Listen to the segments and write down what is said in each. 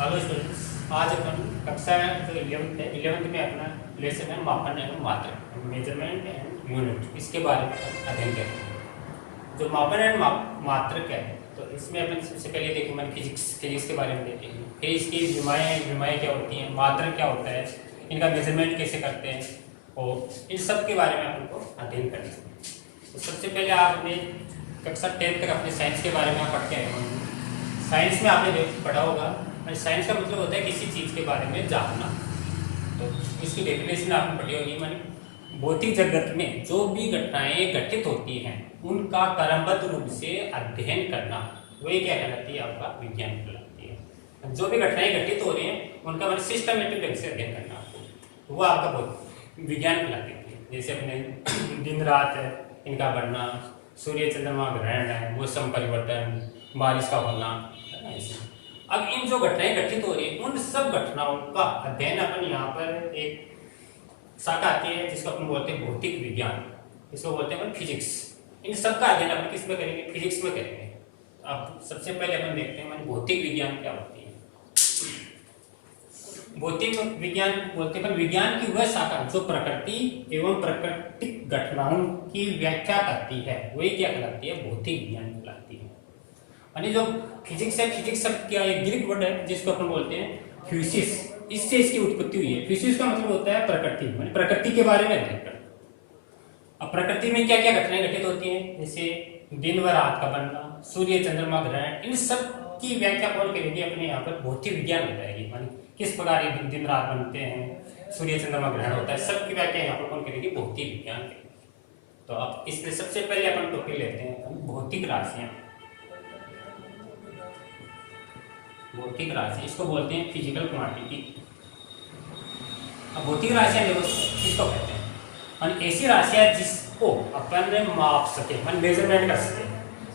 Hello students, आज अपन कक्षा जो 11th है 11th में अपना लेसन है मापन एवं मात्रक मेजरमेंट एंड यूनिट, इसके बारे में अध्ययन करेंगे। जो मापन एंड मात्रक है तो इसमें अपन सबसे पहले देखेंगे फिजिक्स के बारे में देखेंगे, फिर इसकी विमाएँ क्या होती हैं, मात्रक क्या होता है, इनका मेजरमेंट कैसे करते हैं और इन सब के बारे में अपन को अध्ययन करेंगे। तो सबसे पहले आपने कक्षा 10 तक अपने साइंस के बारे में आप पढ़ के आए होंगे। साइंस में आपने पढ़ा होगा, साइंस का मतलब होता है किसी चीज़ के बारे में जानना। तो इसकी डेफिनेशन आपने पढ़ी होगी, माने भौतिक जगत में जो भी घटनाएं घटित होती हैं उनका क्रमबद्ध रूप से अध्ययन करना, वही क्या कहलाती है, आपका विज्ञान कहलाती है। जो भी घटनाएं घटित हो रही हैं उनका मतलब सिस्टमेटिक ढंग से अध्ययन करना आपको, वो आपका बहुत विज्ञान कहलाती है। जैसे अपने दिन रात है, इनका बढ़ना, सूर्य चंद्रमा ग्रहण है, मौसम परिवर्तन, बारिश का होना, ऐसे। अब इन जो घटनाएं घटित हो रही है उन सब घटनाओं का अध्ययन अपन यहाँ पर एक शाखा आती है जिसको अपन बोलते हैं भौतिक विज्ञान, इसको बोलते हैं अपन फिजिक्स। इन सब का अध्ययन अपन किस में करेंगे, फिजिक्स में करेंगे। अब सबसे पहले अपन देखते हैं भौतिक विज्ञान क्या होती है। भौतिक विज्ञान बोलते हैं विज्ञान की वह शाखा जो प्रकृति एवं प्राकृतिक घटनाओं की व्याख्या करती है, वही क्या कहलाती है, भौतिक विज्ञान कहलाती है। यानी जो फिजिक्स है, फिजिक्स शब्द क्या है, ग्रीक वर्ड है जिसको अपन बोलते हैं फ्यूसिस, इससे इसकी उत्पत्ति हुई है। फ्यूसिस का मतलब होता है प्रकृति, माने प्रकृति के बारे में अध्ययन करना। अब प्रकृति में क्या क्या घटनाएं घटित होती हैं, जैसे दिन व रात का बनना, सूर्य चंद्रमा ग्रहण, इन सब की व्याख्या कौन करेगी, अपने यहाँ पर भौतिक विज्ञान हो जाएगी। मानी किस प्रकार ये दिन रात बनते हैं, सूर्य चंद्रमा ग्रहण होता है, सबकी व्याख्या यहाँ पर कौन करेगी, भौतिक विज्ञान करेगी। तो अब इसमें सबसे पहले अपन टॉपिक लेते हैं भौतिक राशियां। भौतिक राशि इसको बोलते हैं फिजिकल क्वांटिटी। अब भौतिक राशियां देखो किसको कहते हैं, और ऐसी राशियां जिसको अपन माप सके, मन मेजरमेंट कर सके,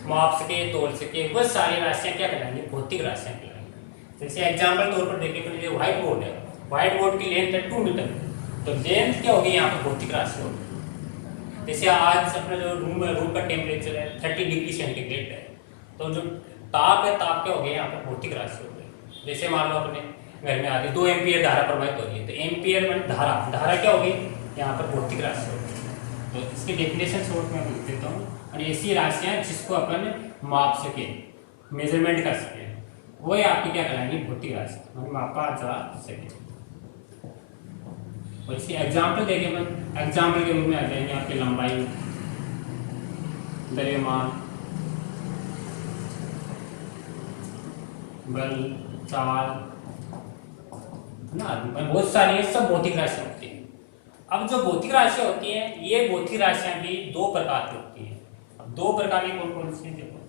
माप सके, तोल सके, वह सारी राशियां क्या कहलाएंगी, भौतिक राशियां कहलाएंगी। जैसे एग्जांपल तौर पर देखें तो ये व्हाइट बोर्ड है, व्हाइट बोर्ड की लेंथ है 2 मीटर, तो लेंथ क्या होगी यहाँ पर भौतिक राशि होगी। जैसे आज अपना जो रूम का टेम्परेचर है 30 डिग्री सेंटीग्रेड है, तो जो ताप है, ताप क्या हो गया यहाँ पर भौतिक राशि हो गई। जैसे मान लो अपने घर में आके 2 एम्पियर धारा प्रवाहित हो रही है, तो एम्पियर में धारा क्या हो गई, यहाँ पर भौतिक राशि हो गई। तो इसकी डेफिनेशन शॉर्ट में लिख देता हूँ। और ऐसी राशियाँ जिसको अपन माप सके, मेजरमेंट कर सके, वही आपकी क्या कहलाएंगी, भौतिक राशि, मतलब मापा जा सके। और इसके एग्जाम्पल देखें अपन, एग्जाम्पल के रूप में आ जाएंगे आपकी लंबाई, द्रव्यमान, बल, चाल ना, बहुत सारी सब भौतिक राशियां होती हैं। अब जो भौतिक राशियां होती हैं, ये भौतिक राशियां भी 2 प्रकार की होती हैं। अब 2 प्रकार की कौन कौन सी, देखो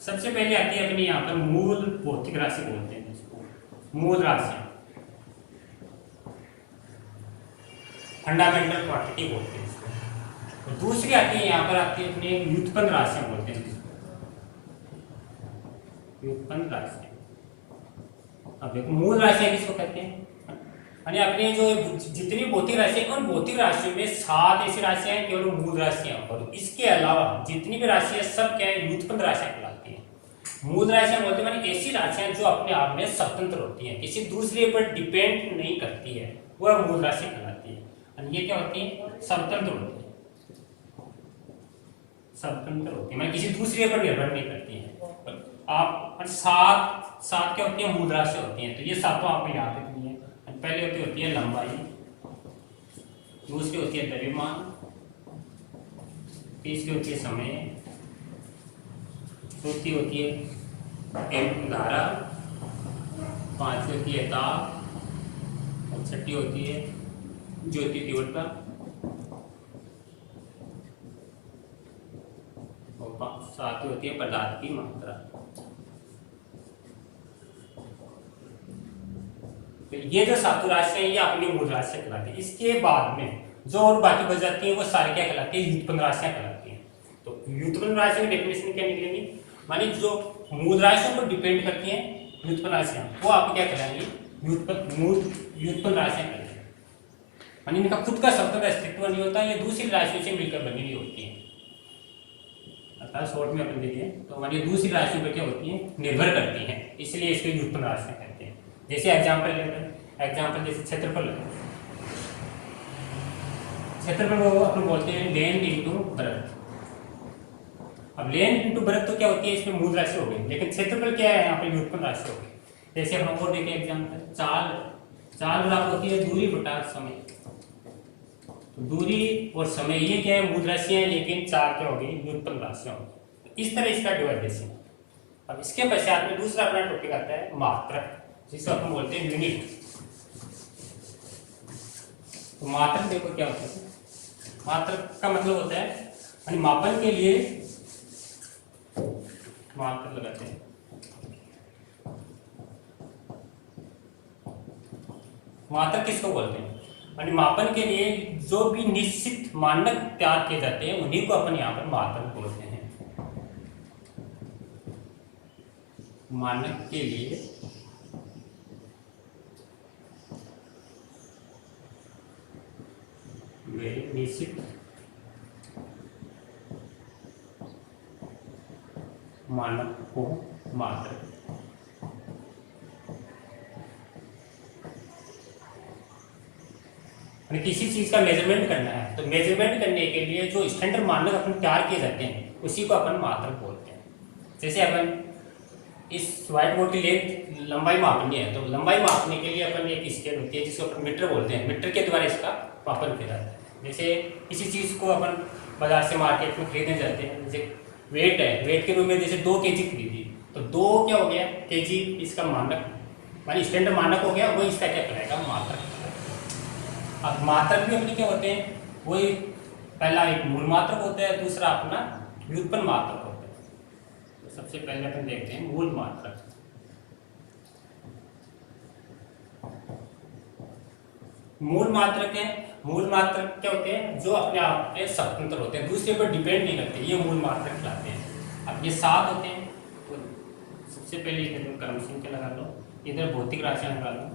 सबसे पहले आती है अपनी यहाँ पर मूल भौतिक राशि बोलते हैं इसको, मूल राशियां, फंडामेंटल क्वांटिटी बोलते हैं इसको। और दूसरी आती है यहाँ पर आती है अपनी व्युत्पन्न राशियां बोलते हैं, व्युत्पन्न राशियां। अब देखो मूल राशियां किसको कहते हैं, यानी अपनी जो जितनी भौतिक राशियां, उन भौतिक राशियों में 7 ऐसी राशियां हैं केवल मूल राशियां, और इसके अलावा जितनी भी राशियां सब क्या है, व्युत्पन्न राशियां कहलाती हैं। मूल राशियां बोलते हैं माने ऐसी राशियां जो अपने आप में स्वतंत्र होती हैं, किसी दूसरे पर डिपेंड नहीं करती है, वह मूल राशि कहलाती है। और ये क्या होती है, स्वतंत्र होती है, स्वतंत्र होती है, माने किसी दूसरे पर निर्भर नहीं करती है। आप 7 क्या होती है, मूल राशि होती हैं। तो ये सातों आपको याद रखनी है। पहले होती है लंबाई, दूसरी होती है द्रव्यमान, तीसरी होती है समय, चौथी होती है धारा, पांचवी होती है ताप, और छठी होती है ज्योति तीव्रता, और सातवीं होती है पदार्थ की मात्रा। ये जो सातों राशियां ये अपनी मूल राशि कहलाती है। इसके बाद में जो और बाकी बच जाती है वो सारी क्या कहलाती है, व्युत्पन्न राशियां कहलाती हैं। तो व्युत्पन्न राशियों की डेफिनेशन क्या निकलेगी, मानी जो मूल राशियों पर डिपेंड करती हैं व्युत्पन्न राशियां, वो आपको क्या कहलाएंगी, व्युत्पन्न राशियां कहलाएंगी। मानी इनका खुद का स्वतंत्र अस्तित्व नहीं होता, ये दूसरी राशियों से मिलकर बनी हुई होती है। था, शॉर्ट में अपन देखें तो हमारी दूसरी राशियों पर क्या होती है, निर्भर करती हैं, इसलिए इसको व्युत्पन्न राशियां कहते हैं। जैसे एग्जाम्पल जैसे क्षेत्रफल को अपन बोलते हैं लेंथ इंटू ब्रेड्थ। अब लेंथ इंटू ब्रेड्थ तो क्या होती है, इसमें मूल राशि हो गई, लेकिन क्षेत्रफल क्या है, यहाँ पे व्युत्पन्न राशि हो गई। जैसे अपन और देखें एग्जाम्पल, चाल बराबर होती है दूरी बटा समय। तो दूरी और समय ये क्या है, मूल राशियां हैं, लेकिन चार क्या होगी, व्युत्पन्न राशियां होगी। तो इस तरह इसका डिवाइडेशन। अब इसके पश्चात में दूसरा अपना टॉपिक आता है मात्रक, जिसको अपन बोलते हैं यूनिट। तो मात्रक देखो क्या होता है, मात्रक का मतलब होता है यानी मापन के लिए मात्रक लगाते हैं। मात्रक किसको बोलते हैं, यानी मापन के लिए जो भी निश्चित मानक तैयार किए जाते हैं उन्हीं को अपन यहाँ पर मात्रक बोलते हैं। मानक के लिए वे निश्चित मानक को मात्रक। किसी चीज का मेजरमेंट करना है तो मेजरमेंट करने के लिए जो स्टैंडर्ड मानक अपन तैयार किए जाते हैं उसी को अपन मात्रक बोलते हैं। जैसे अपन इस व्हाइट बोर्ड की लेंथ लंबाई मापनी है, तो लंबाई मापने के लिए अपन एक स्केल होती है जिसको अपन मीटर बोलते हैं, मीटर के द्वारा इसका मापन किया जाता है। जैसे किसी चीज को अपन बाजार से मार्केट में खरीदने जाते हैं, जैसे वेट है, वेट के रूप में जैसे 2 kg खरीदी, तो 2 क्या हो गया kg, इसका मानक मानी स्टैंडर्ड मानक हो गया, वो इसका क्या कहलाएगा, मात्रक। अब मात्रक भी अपने क्या होते हैं, वही पहला एक मूल मात्रक होता है, दूसरा अपना व्युत्पन्न मात्रक होता है। तो सबसे पहले अपन देखते हैं मूल मात्रक। मूल मात्रक है, मूल मात्रक क्या होते हैं, जो अपने आप में स्वतंत्र होते हैं, दूसरे पर डिपेंड नहीं करते, ये मूल मात्रक कहलाते हैं। अब ये 7 होते हैं, तो सबसे पहले इधर क्रम संख्या लगा लो, इधर भौतिक राशियां लगा लो।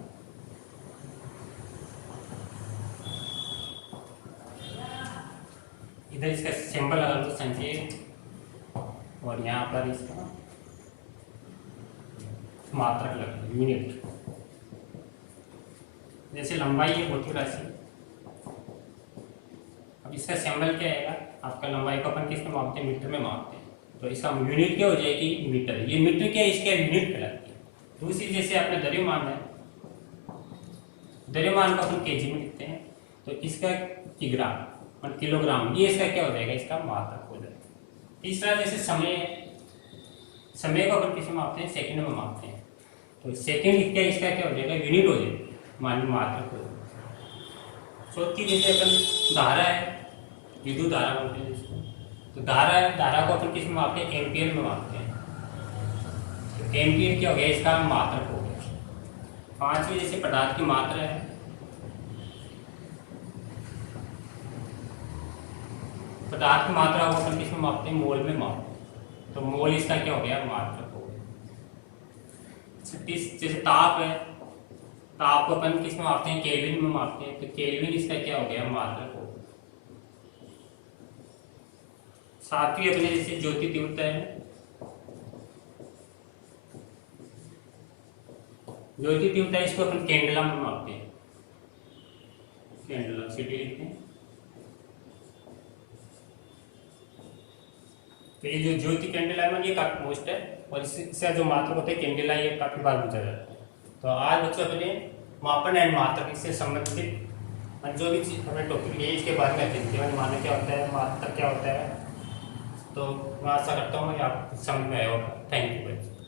इधर इसका सिंबल लगा लो संकेत, और यहाँ पर इसका मात्रक लगा लो यूनिट। जैसे लंबाई है भौतिक राशि, अब इसका सिंबल क्या आएगा, आपका लंबाई को अपन किस में मापते हैं, मीटर में मापते हैं, तो इसका यूनिट क्या हो जाएगी, मीटर। ये मीटर क्या है, इसका यूनिट कहलाती है। दूसरी जैसे अपने द्रव्यमान है, द्रव्यमान को अपन केजी में लिखते हैं, तो इसका किग्राम और किलोग्राम, ये इसका क्या हो जाएगा, इसका मात्रक हो जाएगा। तीसरा जैसे समय है, समय को अपन किस में मापते हैं, सेकंड में मापते हैं, तो सेकंड क्या इसका क्या हो जाएगा, यूनिट हो जाएगा, मात्रक हो जाएगा। चौथी जैसे अपन धारा है, विद्युत धारा बोलते हैं जिसको, तो धारा है, धारा को अपन किस में मापते हैं, एम्पियर में मापते हैं, तो एम्पियर क्या हो गया, इसका मात्रक हो गया। पांचवी जैसे पदार्थ की मात्रा है, पदार्थ की मात्रा को अपन किस में मापते हैं, मोल में मापते हैं, तो मोल इसका क्या हो गया, मात्रक हो गया। छत्तीस जैसे ताप है, ताप को अपन किस में मापते हैं, केल्विन में मापते हैं, तो केल्विन इसका क्या हो गया, मात्रक हो गया। सातवीं अपने जैसे ज्योति तीव्रता है, ज्योति तीव्रता इसको अपन कैंडला में मापते हैं, कैंडला सिटी लिखते हैं। तो ये जो ज्योति कैंडल है ये काफी मोस्ट है, और इससे जो मात्रक होते हैं कैंडल ये काफी बार पूछा जाता है। तो आज बच्चों अपने मापन एंड मात्रक इससे संबंधित जो भी चीज हमें टॉपिक लिए इसके बारे में अध्ययन किया, मानक क्या होता है, मात्रक क्या होता है। तो मैं आशा करता हूँ आप समझ में आया होगा। थैंक यू बच्चों।